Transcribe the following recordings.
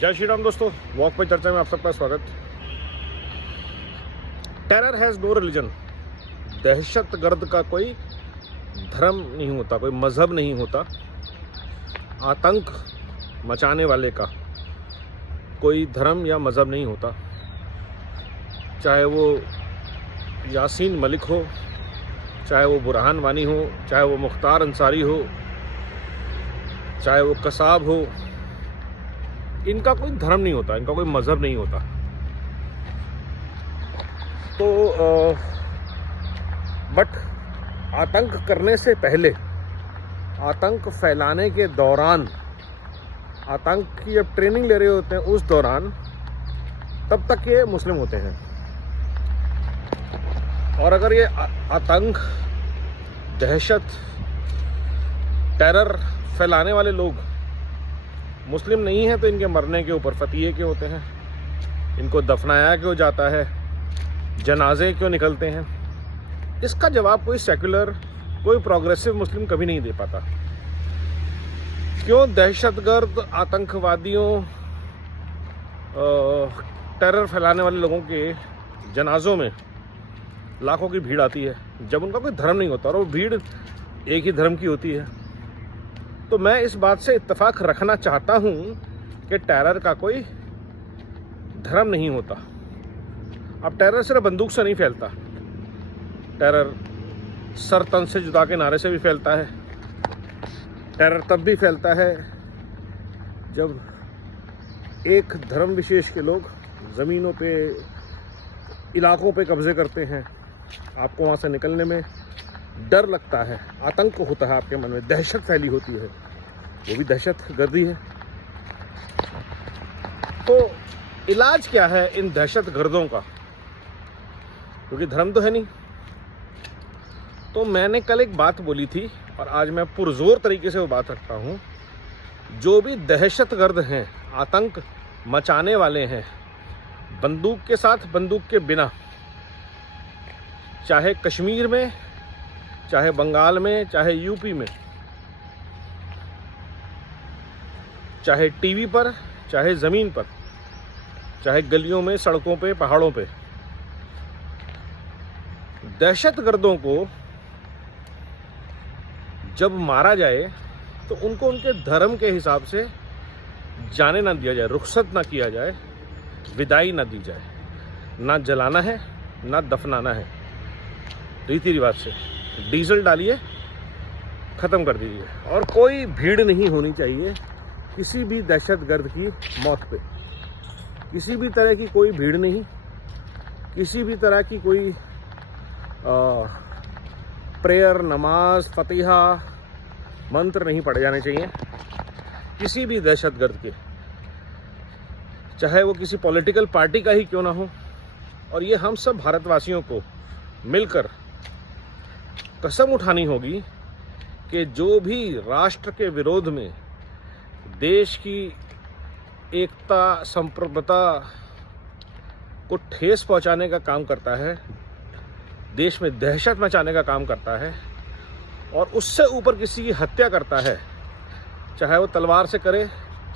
जय श्री राम दोस्तों, वॉक पे चर्चा में आप सबका स्वागत। Terror has no religion. दहशतगर्द का कोई धर्म नहीं होता, कोई मज़हब नहीं होता। आतंक मचाने वाले का कोई धर्म या मज़हब नहीं होता। चाहे वो यासीन मलिक हो, चाहे वो बुरहान वानी हो, चाहे वो मुख्तार अंसारी हो, चाहे वो कसाब हो, इनका कोई धर्म नहीं होता, इनका कोई मज़हब नहीं होता। तो बट आतंक करने से पहले, आतंक फैलाने के दौरान, आतंक की जब ट्रेनिंग ले रहे होते हैं उस दौरान, तब तक ये मुस्लिम होते हैं। और अगर ये आतंक, दहशत, टेरर फैलाने वाले लोग मुस्लिम नहीं है तो इनके मरने के ऊपर फतिये क्यों होते हैं, इनको दफनाया क्यों जाता है, जनाजे क्यों निकलते हैं? इसका जवाब कोई सेक्युलर, कोई प्रोग्रेसिव मुस्लिम कभी नहीं दे पाता। क्यों दहशतगर्द, आतंकवादियों, टेरर फैलाने वाले लोगों के जनाजों में लाखों की भीड़ आती है जब उनका कोई धर्म नहीं होता और वो भीड़ एक ही धर्म की होती है? तो मैं इस बात से इत्तेफाक रखना चाहता हूं कि टेरर का कोई धर्म नहीं होता। अब टेरर सिर्फ बंदूक से नहीं फैलता, टेरर सर तन से जुदा के नारे से भी फैलता है। टेरर तब भी फैलता है जब एक धर्म विशेष के लोग ज़मीनों पे, इलाकों पे कब्जे करते हैं। आपको वहाँ से निकलने में डर लगता है, आतंक होता है आपके मन में, दहशत फैली होती है, वो भी दहशत गर्दी है। तो इलाज क्या है इन दहशत गर्दों का? क्योंकि धर्म तो है नहीं। तो मैंने कल एक बात बोली थी और आज मैं पुरजोर तरीके से वो बात रखता हूँ। जो भी दहशत गर्द हैं, आतंक मचाने वाले हैं, बंदूक के साथ, बंदूक के बिना, चाहे कश्मीर में, चाहे बंगाल में, चाहे यूपी में, चाहे टीवी पर, चाहे ज़मीन पर, चाहे गलियों में, सड़कों पे, पहाड़ों पे, दहशतगर्दों को जब मारा जाए तो उनको उनके धर्म के हिसाब से जाने ना दिया जाए, रुखसत ना किया जाए, विदाई ना दी जाए। ना जलाना है, ना दफनाना है, रीति रिवाज से डीजल डालिए, ख़त्म कर दीजिए। और कोई भीड़ नहीं होनी चाहिए किसी भी दहशतगर्द की मौत पे। किसी भी तरह की कोई भीड़ नहीं, किसी भी तरह की कोई प्रेयर, नमाज, फतिहा, मंत्र नहीं पढ़े जाने चाहिए किसी भी दहशतगर्द के, चाहे वो किसी पॉलिटिकल पार्टी का ही क्यों ना हो। और ये हम सब भारतवासियों को मिलकर कसम उठानी होगी कि जो भी राष्ट्र के विरोध में, देश की एकता, संप्रभुता को ठेस पहुंचाने का काम करता है, देश में दहशत मचाने का काम करता है और उससे ऊपर किसी की हत्या करता है, चाहे वो तलवार से करे,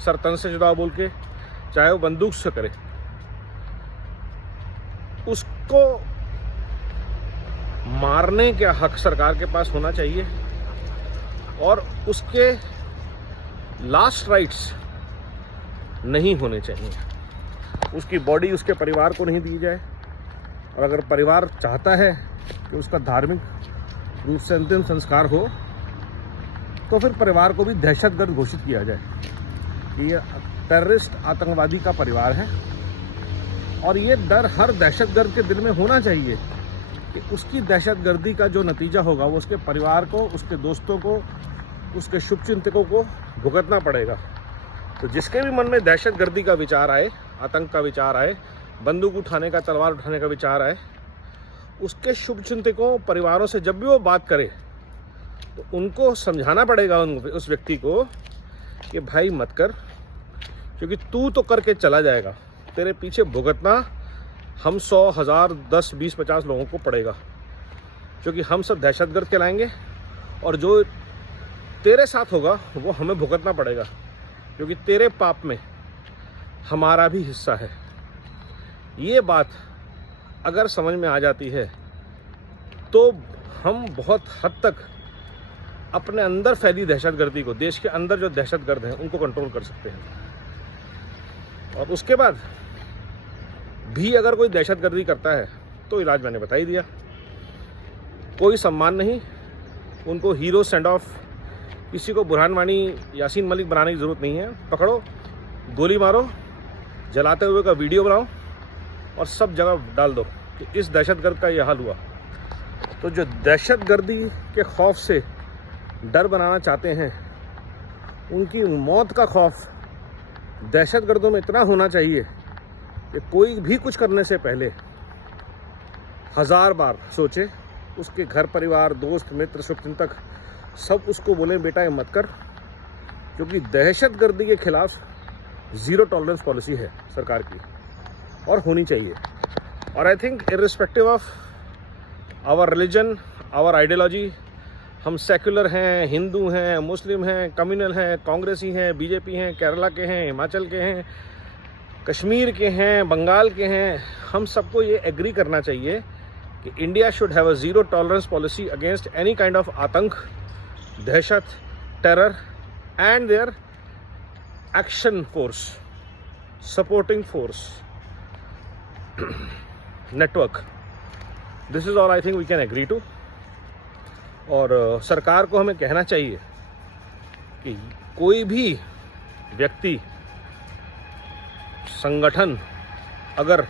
सरतन से जुदा बोल के, चाहे वो बंदूक से करे, उसको मारने का हक सरकार के पास होना चाहिए और उसके लास्ट राइट्स नहीं होने चाहिए। उसकी बॉडी उसके परिवार को नहीं दी जाए। और अगर परिवार चाहता है कि उसका धार्मिक रूप से अंतिम संस्कार हो तो फिर परिवार को भी दहशतगर्द घोषित किया जाए कि ये टेररिस्ट, आतंकवादी का परिवार है। और ये डर हर दहशतगर्द के दिल में होना चाहिए कि उसकी दहशतगर्दी का जो नतीजा होगा वो उसके परिवार को, उसके दोस्तों को, उसके शुभचिंतकों को भुगतना पड़ेगा। तो जिसके भी मन में दहशतगर्दी का विचार आए, आतंक का विचार आए, बंदूक उठाने का, तलवार उठाने का विचार आए, उसके शुभचिंतकों, परिवारों से जब भी वो बात करे तो उनको समझाना पड़ेगा, उस व्यक्ति को, कि भाई मत कर, क्योंकि तू तो करके चला जाएगा, तेरे पीछे भुगतना हम 100, 1000, 10, 20, 50 लोगों को पड़ेगा, क्योंकि हम सब दहशतगर्द कहलाएंगे और जो तेरे साथ होगा वो हमें भुगतना पड़ेगा, क्योंकि तेरे पाप में हमारा भी हिस्सा है। ये बात अगर समझ में आ जाती है तो हम बहुत हद तक अपने अंदर फैली दहशतगर्दी को, देश के अंदर जो दहशतगर्द हैं उनको कंट्रोल कर सकते हैं। और उसके बाद भी अगर कोई दहशतगर्दी करता है तो इलाज मैंने बता ही दिया। कोई सम्मान नहीं, उनको हीरो सेंड ऑफ, किसी को बुरहान वानी यासीन मलिक बनाने की ज़रूरत नहीं है। पकड़ो, गोली मारो, जलाते हुए का वीडियो बनाओ और सब जगह डाल दो कि इस दहशतगर्द का ये हाल हुआ। तो जो दहशतगर्दी के खौफ से डर बनाना चाहते हैं, उनकी मौत का खौफ दहशतगर्दों में इतना होना चाहिए कि कोई भी कुछ करने से पहले 1000 बार सोचे। उसके घर परिवार, दोस्त, मित्र, शुभचिंतक सब उसको बोले बेटा ये मत कर, क्योंकि दहशतगर्दी के खिलाफ ज़ीरो टॉलरेंस पॉलिसी है सरकार की और होनी चाहिए। और I think irrespective of our religion, our ideology, हम सेक्युलर हैं, हिंदू हैं, मुस्लिम हैं, कम्युनल हैं, कांग्रेसी हैं, बीजेपी हैं, केरला के हैं, हिमाचल के हैं, कश्मीर के हैं, बंगाल के हैं, हम सबको ये एग्री करना चाहिए कि India should have a zero tolerance policy against any kind of आतंक, दहशत, terror and their action force, supporting force, network. This is all I think we can agree to. और सरकार को हमें कहना चाहिए कि कोई भी व्यक्ति, संगठन अगर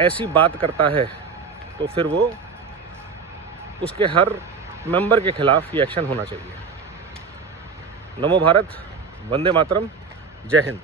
ऐसी बात करता है तो फिर वो उसके हर मेंबर के खिलाफ ये एक्शन होना चाहिए। नमो भारत, वंदे मातरम, जय हिंद।